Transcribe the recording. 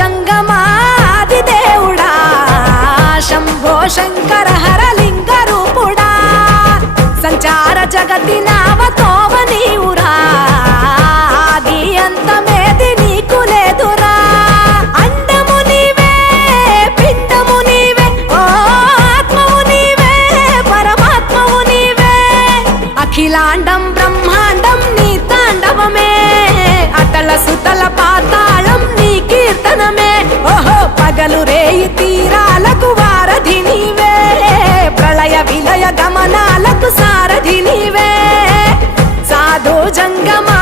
జంగమాది దేవుడా శంభో శంకర హరలింగ రూపుడా సంచార జగతి నావతోవ నీవురా ఆది అంతమేది నీకు లేదురా అండము నీవే పిండము నీవే ఓ ఆత్మవు నీవే పరమాత్మవు నీవే అఖిలాండం బ్రహ్మాండం నీ తాండవమే అతల సుతల పాతాళం నీ కీర్తనమే ఓహో పగలు రేయి తీరాలకు వారధి నీవే ప్రళయ విలయ గమనాలకు సారథి నీవే సాధు జంగమా